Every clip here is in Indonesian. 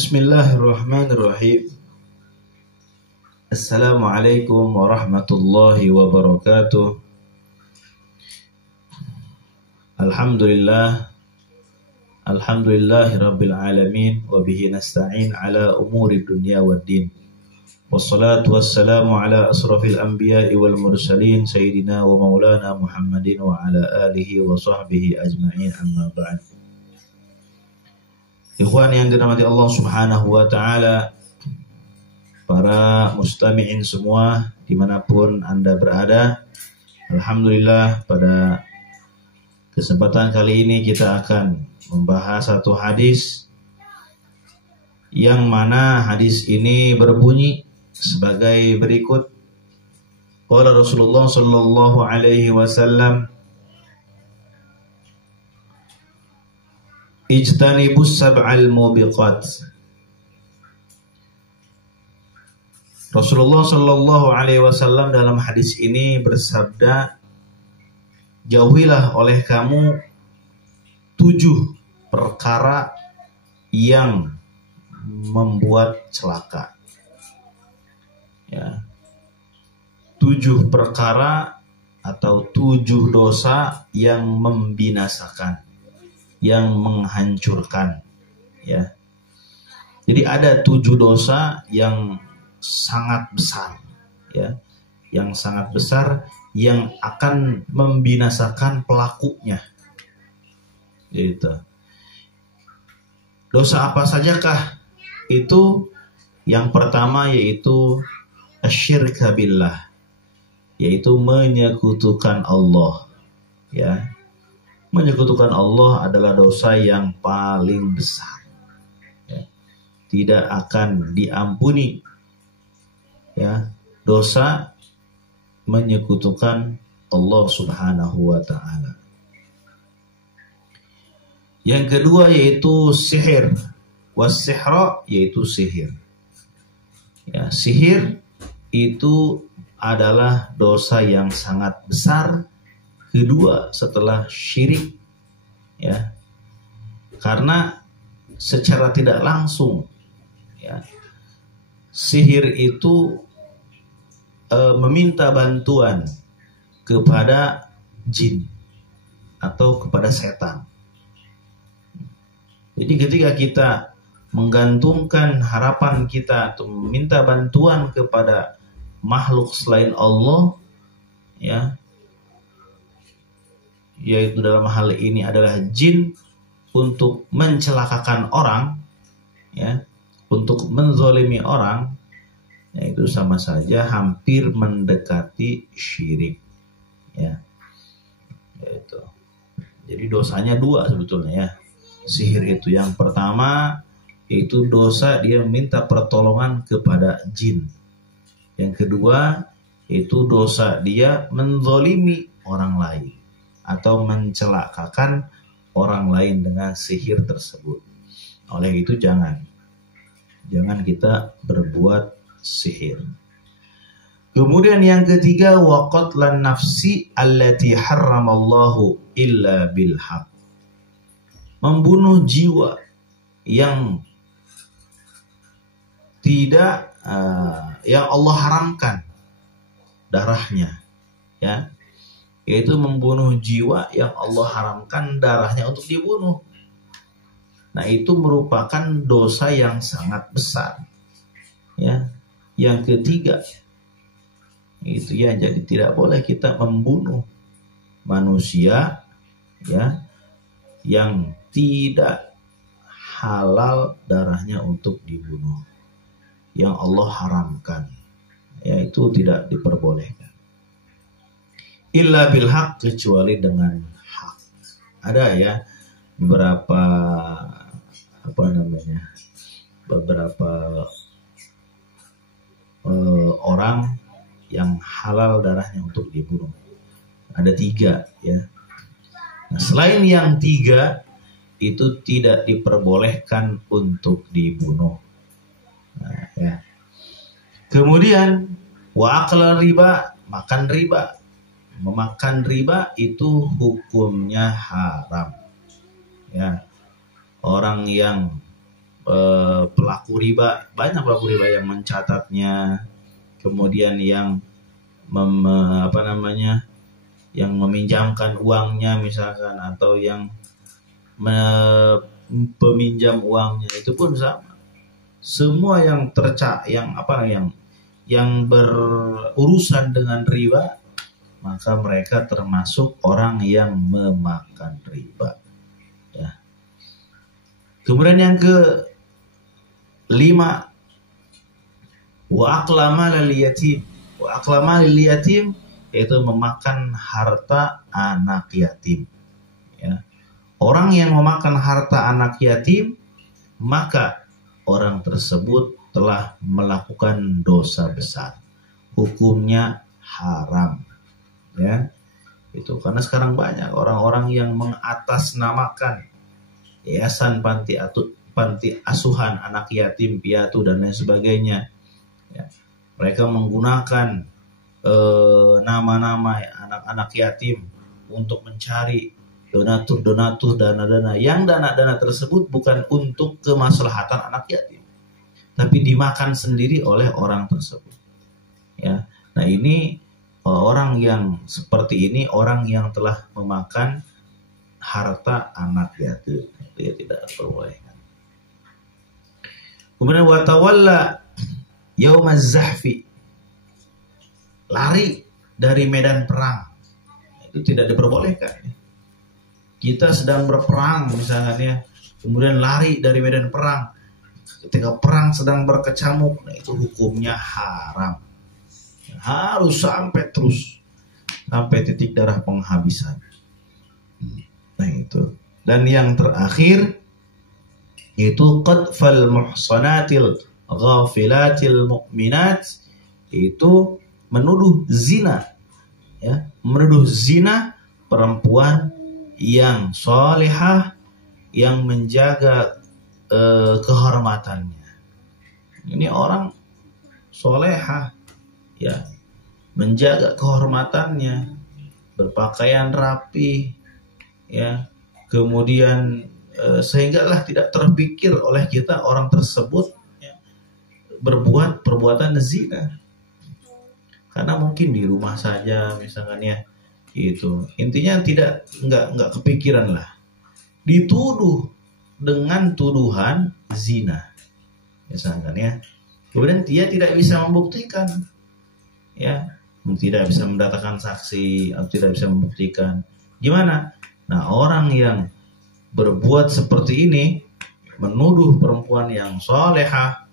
Bismillahirrahmanirrahim. Assalamualaikum warahmatullahi wabarakatuh. Alhamdulillahi rabbil alamin. Wabihi nasta'in ala umuri dunya waddin. Wassalatu wassalamu ala asrafil anbiya'i wal mursalin Sayyidina wa maulana Muhammadin wa ala alihi wa sahbihi ajma'in, amma ba'd. Ikhwan yang dirahmati Allah subhanahu wa ta'ala, para mustami'in semua dimanapun Anda berada, alhamdulillah pada kesempatan kali ini kita akan membahas satu hadis yang mana hadis ini berbunyi sebagai berikut. Qala Rasulullah sallallahu alaihi wasallam, ijtanibus sab'al mubiqat. Rasulullah sallallahu alaihi wasallam dalam hadis ini bersabda, jauhilah oleh kamu 7 perkara yang membuat celaka. Ya. 7 perkara atau 7 dosa yang membinasakan, yang menghancurkan, ya. Jadi ada 7 dosa yang sangat besar, ya, yang sangat besar yang akan membinasakan pelakunya. Gitu. Dosa apa sajakah? Itu yang pertama yaitu asyirka billah, yaitu menyekutukan Allah, ya. Menyekutukan Allah adalah dosa yang paling besar, ya. Tidak akan diampuni, ya, dosa menyekutukan Allah subhanahu wa ta'ala. Yang kedua yaitu sihir, was-sihra, yaitu sihir, ya. Sihir itu adalah dosa yang sangat besar, kedua setelah syirik, ya, karena secara tidak langsung, ya, sihir itu meminta bantuan kepada jin atau kepada setan. Jadi ketika kita menggantungkan harapan kita atau meminta bantuan kepada makhluk selain Allah, ya, yaitu dalam hal ini adalah jin, untuk mencelakakan orang, ya, untuk menzalimi orang, yaitu sama saja hampir mendekati syirik, ya. Yaitu. Jadi dosanya 2 sebetulnya, ya. Sihir itu yang pertama yaitu dosa dia meminta pertolongan kepada jin. Yang kedua yaitu dosa dia menzalimi orang lain atau mencelakakan orang lain dengan sihir tersebut. Oleh itu jangan kita berbuat sihir. Kemudian yang ketiga, wa qatlan nafsi allati harramallahu illa bil haq. Membunuh jiwa yang tidak yang Allah haramkan darahnya, ya. Yaitu membunuh jiwa yang Allah haramkan darahnya untuk dibunuh. Nah, itu merupakan dosa yang sangat besar, ya. Yang ketiga itu, ya, jadi tidak boleh kita membunuh manusia, ya, yang tidak halal darahnya untuk dibunuh, yang Allah haramkan, yaitu tidak diperbolehkan. Illa bil haq, kecuali dengan hak. Ada, ya, beberapa orang yang halal darahnya untuk dibunuh. Ada 3, ya. Nah, selain yang 3 itu tidak diperbolehkan untuk dibunuh. Nah, ya. Kemudian wa akal riba, makan riba. Memakan riba itu hukumnya haram, ya. Orang yang pelaku riba, banyak pelaku riba yang mencatatnya, kemudian yang yang meminjamkan uangnya misalkan, atau yang peminjam uangnya, itu pun sama. Semua yang yang berurusan dengan riba, maka mereka termasuk orang yang memakan riba. Ya. Kemudian yang kelima, wa akla malal yatim. Wa akla malal yatim yaitu memakan harta anak yatim. Ya. Orang yang memakan harta anak yatim, maka orang tersebut telah melakukan dosa besar. Hukumnya haram. Ya. Itu karena sekarang banyak orang-orang yang mengatasnamakan yayasan panti asuhan anak yatim piatu dan lain sebagainya. Ya. Mereka menggunakan nama-nama anak-anak yatim untuk mencari donatur, dana-dana, yang dana-dana tersebut bukan untuk kemaslahatan anak yatim, tapi dimakan sendiri oleh orang tersebut. Ya, nah ini orang yang seperti ini, orang yang telah memakan harta anak yatim, dia tidak diperbolehkan. Kemudian watawalla yaumaz zahfi, lari dari medan perang, itu tidak diperbolehkan. Kita sedang berperang misalnya, ya, kemudian lari dari medan perang ketika perang sedang berkecamuk, nah itu hukumnya haram. Harus sampai titik darah penghabisan. Nah itu. Dan yang terakhir itu qadfal muhsanatil ghafilatil mu'minat, itu menuduh zina, ya, menuduh zina perempuan yang solehah, yang menjaga kehormatannya. Ini orang solehah, ya, menjaga kehormatannya, berpakaian rapi, ya, kemudian sehinggalah tidak terpikir oleh kita orang tersebut, ya, berbuat perbuatan zina. Karena mungkin di rumah saja misalkan, ya, itu intinya nggak kepikiran lah, dituduh dengan tuduhan zina misalkan, ya, kemudian dia tidak bisa membuktikan, ya, tidak bisa mendatangkan saksi atau tidak bisa membuktikan, gimana? Nah, orang yang berbuat seperti ini, menuduh perempuan yang solehah,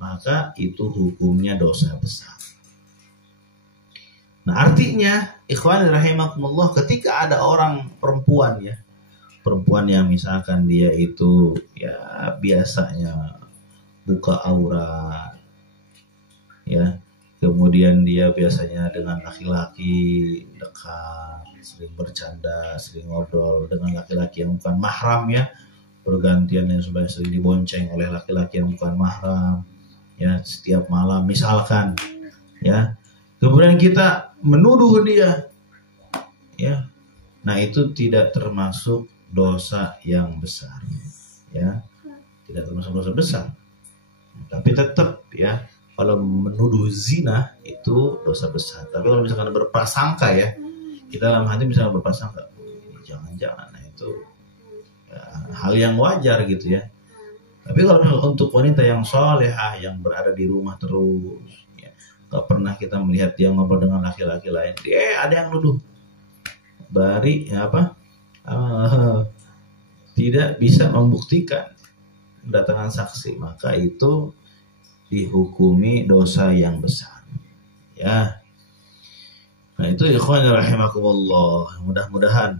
maka itu hukumnya dosa besar. Nah, artinya ikhwan rahimakumullah, ketika ada orang perempuan, ya, perempuan yang misalkan dia itu, ya, biasanya buka aurat, ya, kemudian dia biasanya dengan laki-laki dekat, sering bercanda, sering ngobrol dengan laki-laki yang bukan mahram, ya, bergantian yang sebenarnya sering dibonceng oleh laki-laki yang bukan mahram, ya, setiap malam misalkan, ya, kemudian kita menuduh dia, ya, nah itu tidak termasuk dosa yang besar, ya, tidak termasuk dosa besar, tapi tetap, ya, kalau menuduh zina itu dosa besar. Tapi kalau misalkan berprasangka, ya, kita dalam hati misalnya berprasangka, jangan-jangan, nah itu, ya, hal yang wajar gitu, ya. Tapi kalau untuk wanita yang solehah, yang berada di rumah terus, ya, gak pernah kita melihat dia ngobrol dengan laki-laki lain, ada yang nuduh, bari, ya, tidak bisa membuktikan, mendatangkan saksi, maka itu dihukumi dosa yang besar, ya. Nah itu ikhwan rahimakumullah, mudah-mudahan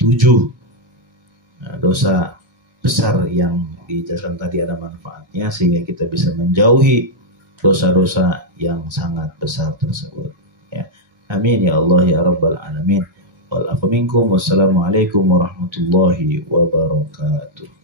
7 dosa besar yang dijelaskan tadi ada manfaatnya, sehingga kita bisa menjauhi dosa-dosa yang sangat besar tersebut, ya. Amin ya Allah ya Rabbal Alamin. Wal afu minkum. Wassalamualaikum warahmatullahi wabarakatuh.